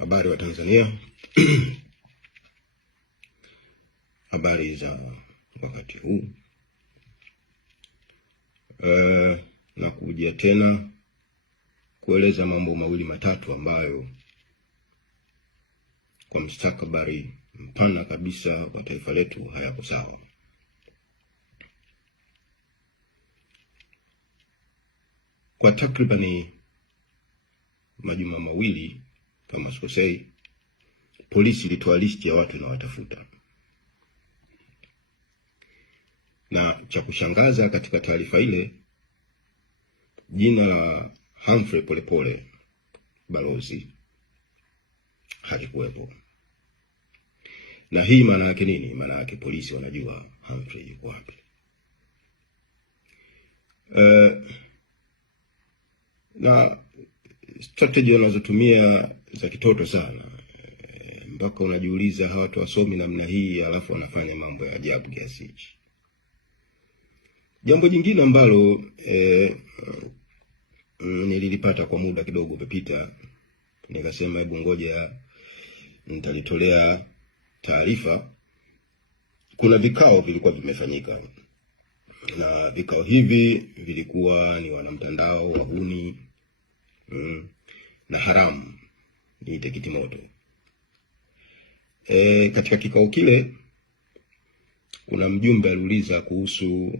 Habari wa Tanzania. Habari za wakati huu. Na kujia tena kueleza mambo mawili matatu ambayo kwa mustakabali mpana kabisa wa taifa letu hayako sawa. Kwa takribani majuma mawili kama sikosei, polisi ilitoa listi ya watu inawatafuta. Na cha kushangaza katika taarifa ile, jina la Humphrey Polepole balozi halikuwepo. Na hii maana yake nini? Maana yake polisi wanajua Humphrey yuko wapi. Na strategy wanazotumia za kitoto sana, mpaka unajiuliza hawa watu wasomi namna hii alafu wanafanya mambo ya ajabu kiasi hichi. Jambo jingine ambalo nililipata kwa muda kidogo umepita, nikasema hebu ngoja nitalitolea taarifa. Kuna vikao vilikuwa vimefanyika, na vikao hivi vilikuwa ni wanamtandao, wahuni na haramu niite kitimoto. Katika kikao kile kuna mjumbe aliuliza kuhusu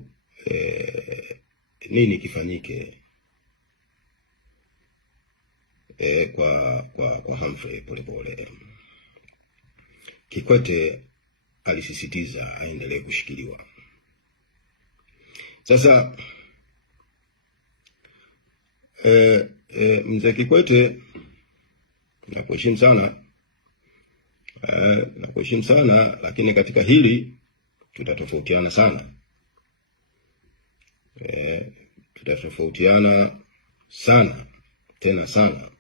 nini kifanyike kwa Humphrey Polepole. Kikwete alisisitiza aendelee kushikiliwa. Sasa mzee Kikwete nakuheshimu sana, lakini katika hili tutatofautiana sana. Tutatofautiana sana, tena sana.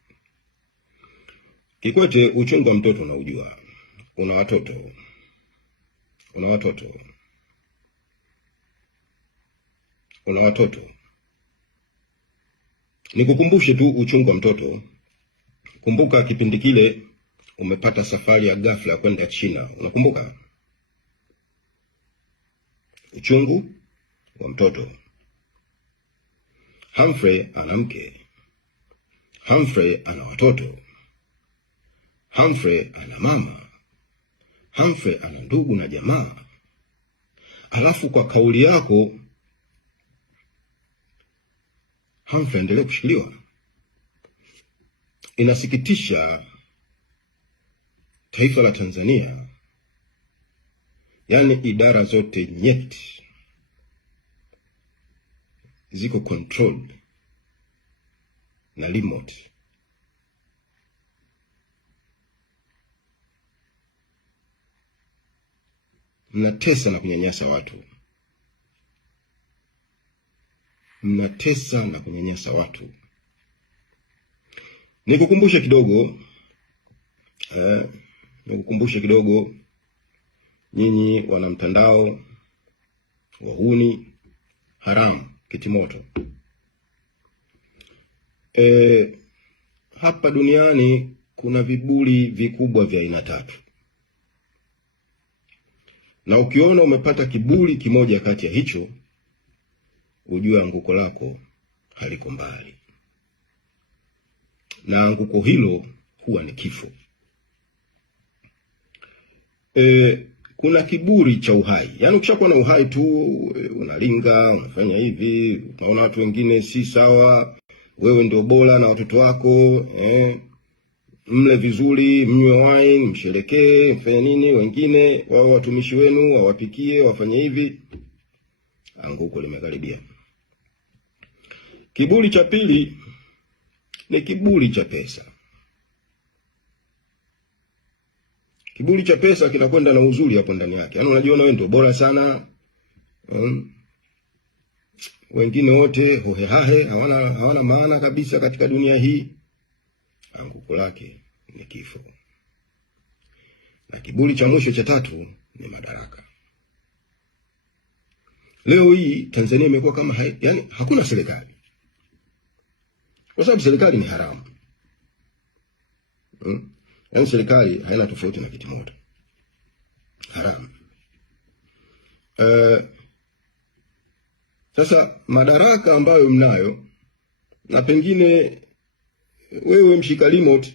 Kikwete, uchungu wa mtoto unaujua. Una watoto. Nikukumbushe tu uchungu wa mtoto. Kumbuka kipindi kile umepata safari ya ghafla kwenda China. Unakumbuka? Uchungu wa mtoto. Humphrey ana mke. Humphrey ana watoto. Humphrey ana mama. Humphrey ana ndugu na jamaa. Alafu kwa kauli yako Humphrey endelee kushikiliwa. Inasikitisha taifa la Tanzania, yani idara zote nyeti ziko controlled na remote. Mnatesa na kunyanyasa watu. Nikukumbushe kidogo nyinyi wanamtandao, wahuni, haramu, kitimoto. Hapa duniani kuna viburi vikubwa vya aina tatu. Na ukiona umepata kiburi kimoja kati ya hicho, ujue anguko lako haliko mbali. Na anguko hilo huwa ni kifo. Kuna kiburi cha uhai. Yaani ukishakuwa na uhai tu, unalinga, unafanya hivi, unaona watu wengine si sawa, wewe ndio bora na watoto wako, mle vizuri, mnywe wine, msherekee, mfanye nini, wengine wao watumishi wenu wawapikie, wafanye hivi. Anguko limekaribia. Kiburi cha pili ni kiburi cha pesa. Kiburi cha pesa kinakwenda na uzuri hapo ndani yake. Yaani unajiona wewe ndio bora sana. Wengine wote hohehahe, hawana maana kabisa katika dunia hii. Anguko lake ni kifo. Na kiburi cha mwisho cha tatu ni madaraka. Leo hii Tanzania imekuwa kama yani hakuna serikali. Kwa sababu serikali ni haramu. Yaani serikali haina tofauti na kitimoto. Haramu. Sasa madaraka ambayo mnayo, na pengine wewe mshika remote,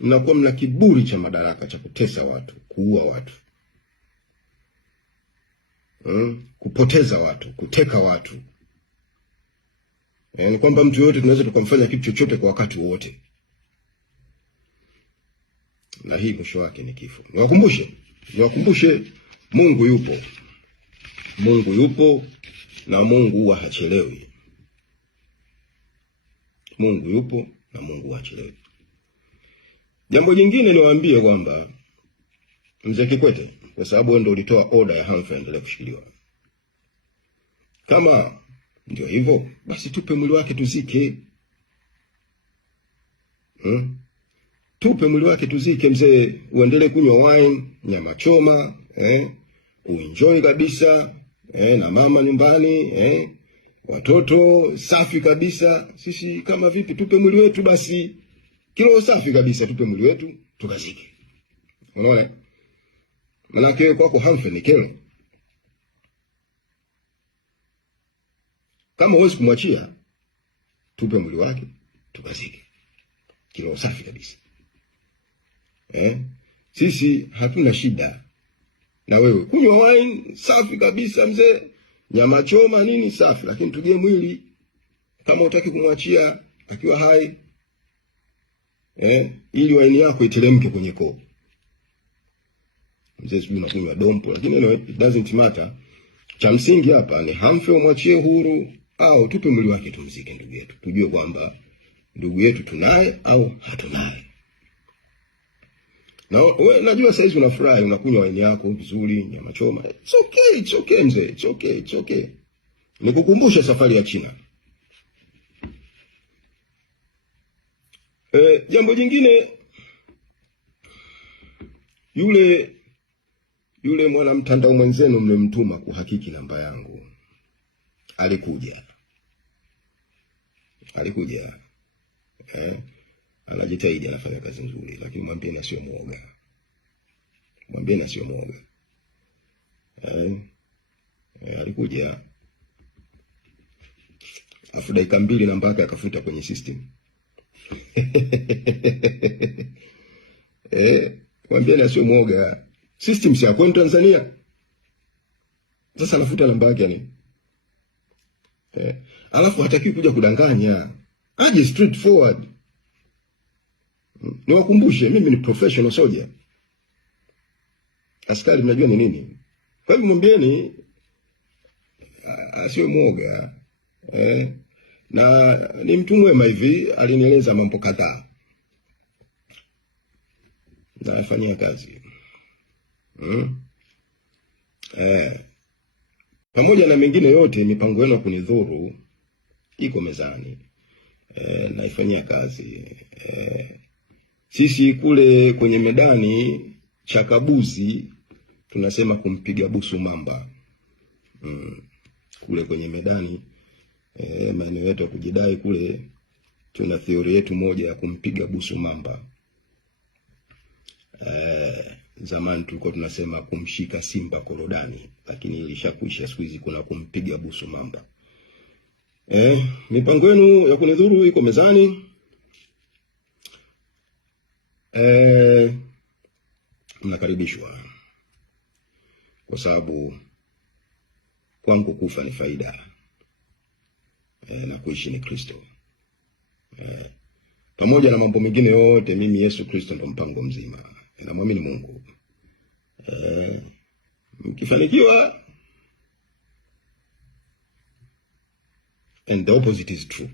mnakuwa mna kiburi cha madaraka cha kutesa watu, kuua watu, kupoteza watu, kuteka watu. Yaani kwamba mtu yote tunaweza tukamfanya kitu chochote kwa wakati wote. Na hii mwisho wake ni kifo. Niwakumbushe Mungu yupo. Mungu yupo na Mungu huwa hachelewi. Mungu yupo na Mungu hachelewi. Jambo jingine niwaambie kwamba Mzee Kikwete, kwa sababu ndio ulitoa order ya Humphrey endelee kushikiliwa. Kama ndio hivyo, basi tupe mwili wake tuzike. Tupe mwili wake tuzike mzee, uendelee kunywa wine, nyama choma, uenjoy kabisa, na mama nyumbani, watoto safi kabisa. Sisi kama vipi, tupe mwili wetu basi kilo safi kabisa, tupe mwili wetu tukazike. Unaona? Manake kwako Humphrey ni kero. Kama huwezi kumwachia, tupe mwili wake tukazike kilo safi kabisa. Sisi hatuna shida na wewe kunywa wine safi kabisa mzee, nyama choma nini safi, lakini tujie mwili. Kama utaki kumwachia akiwa hai, ili wine yako iteremke kwenye koo mzee, sijui unakunywa dompo, lakini it doesn't matter. Cha msingi hapa ni Humphrey umwachie huru, au tupe mwili wake tumzike ndugu yetu, tujue kwamba ndugu yetu tunaye au hatunaye. Na wewe najua saizi unafurahi, unakunywa wine yako vizuri, nyama choma. It's okay mzee, it's okay. Nikukumbusha safari ya China. Jambo jingine, yule mwana mtandao mwenzenu mmemtuma kuhakiki namba yangu, alikuja. Anajitahidi, anafanya kazi nzuri, lakini mwambie na sio muoga. Alikuja. Afu dakika 2 namba yake akafuta kwenye system. Mwambie na sio muoga. System si yako Tanzania. Sasa anafuta namba yake ni. Alafu hataki kuja kudanganya. Aje straight forward. Niwakumbushe mimi ni professional soldier. Askari mnajua ni nini? Kwa hivyo mwambieni asiwe muoga. Na ni mtu mwema hivi, alinieleza mambo kadhaa. Na afanyia kazi. Pamoja na mengine yote, mipango yenu kunidhuru iko mezani. Naifanyia kazi. Sisi kule kwenye medani Chakabuzi tunasema kumpiga busu mamba. Kule kwenye medani maeneo yetu kujidai kule, tuna theory yetu moja ya kumpiga busu mamba. Zamani tulikuwa tunasema kumshika simba korodani, lakini ilishakuisha. Siku hizi kuna kumpiga busu mamba. Mipango yenu ya kunidhuru iko mezani. Mnakaribishwa, kwa sababu kwangu kufa ni faida, na kuishi ni Kristo. Pamoja na mambo mengine yote, mimi Yesu Kristo ndo mpango mzima. Namwamini Mungu. Mkifanikiwa, and the opposite is true.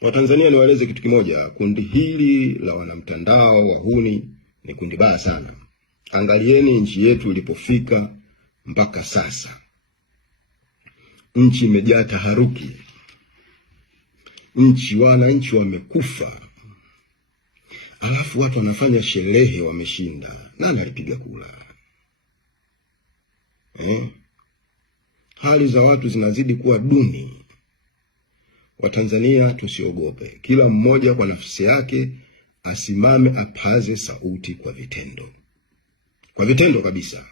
Watanzania niwaeleze kitu kimoja, kundi hili la wanamtandao wahuni ni kundi baya sana. Angalieni nchi yetu ilipofika mpaka sasa. Nchi imejaa taharuki. Wananchi wamekufa. Alafu watu wanafanya sherehe wameshinda. Nani alipiga kura? Hali za watu zinazidi kuwa duni. Watanzania tusiogope, kila mmoja kwa nafsi yake asimame, apaze sauti kwa vitendo, kwa vitendo kabisa.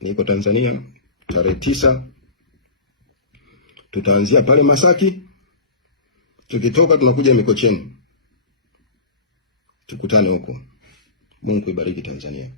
Niko Tanzania tarehe 9, tutaanzia pale Masaki, tukitoka tunakuja Mikocheni, tukutane huko. Mungu ibariki Tanzania.